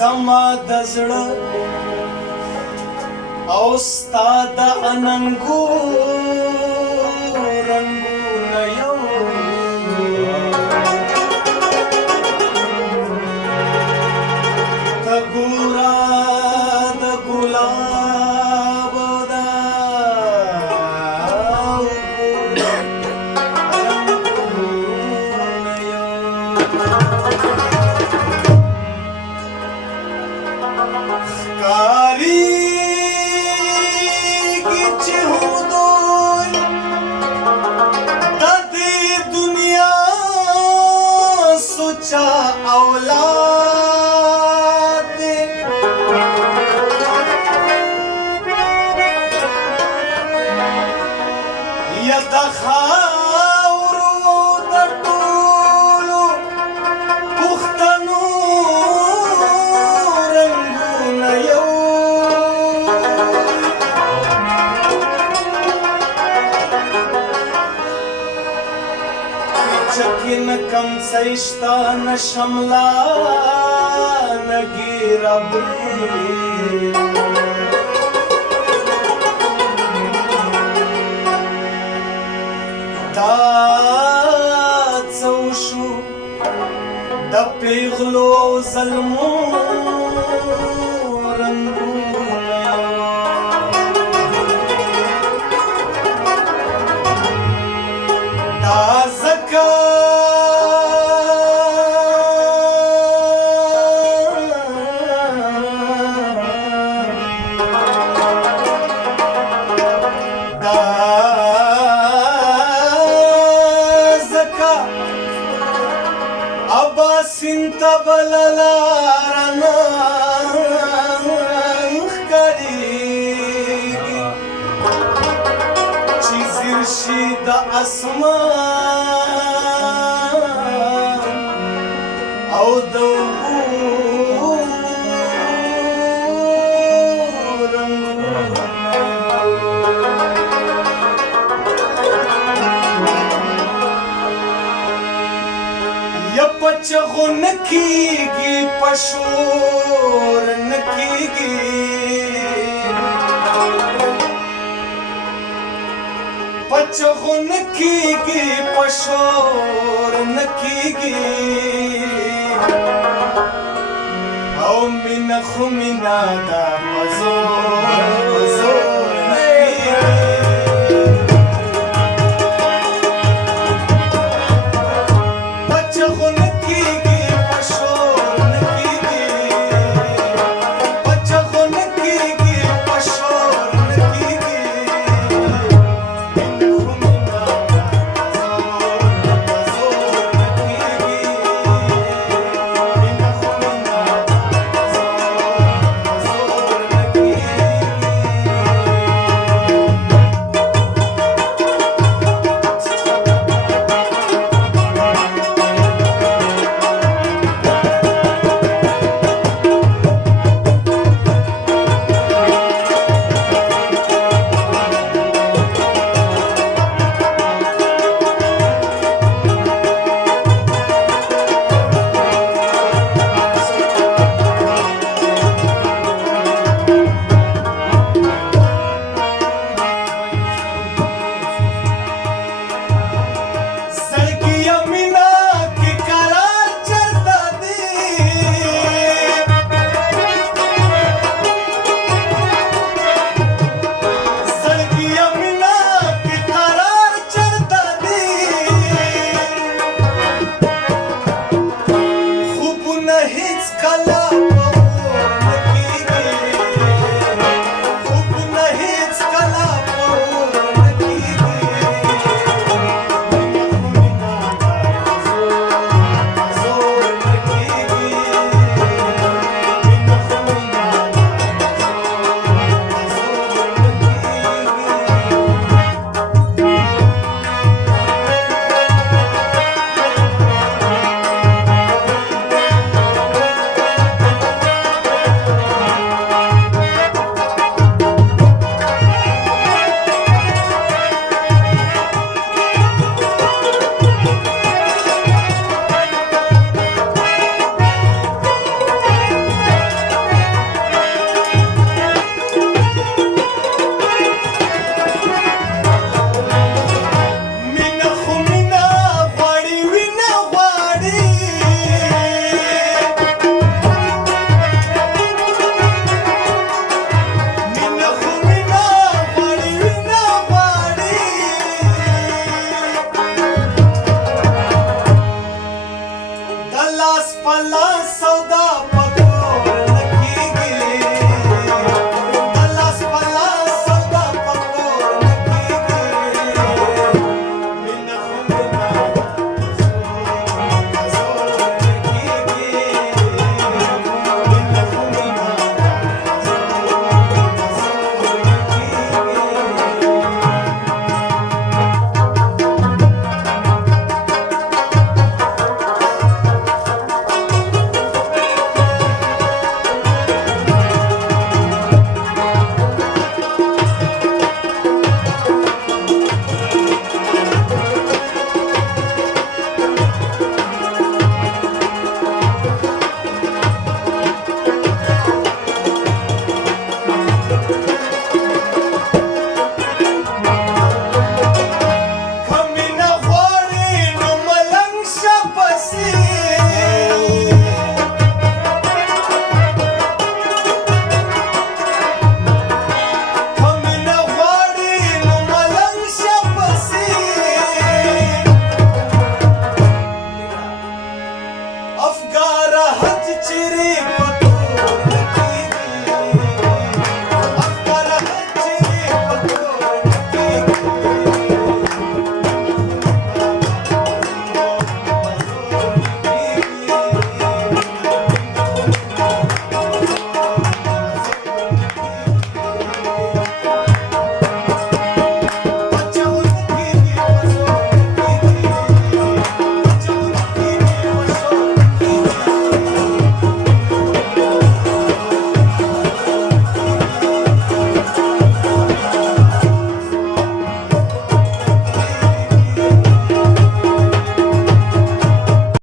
زما د زړه او ستا د اننګو رنګونه یو ته ګوره د ګلاب دا رنګونه یو ښکارېږي چې هم دوی د دې دنیا سوچا اولاد دی یا د خاورو د ټولو پښتنو رنګونه یو چکې نه کم څه شته نه شمله نه ګیره دا څه وشو د پیغلو ظلمو رنګونه دا ځکه سینت بللاره نه ښکارېږي چې ځیر شي د اسمان او د اوبو رنګونه یا په چغو نه کېږي په شور نه کېږي په چغو نه کېږي په شور نه کېږي او مینه خو مینه ده په زور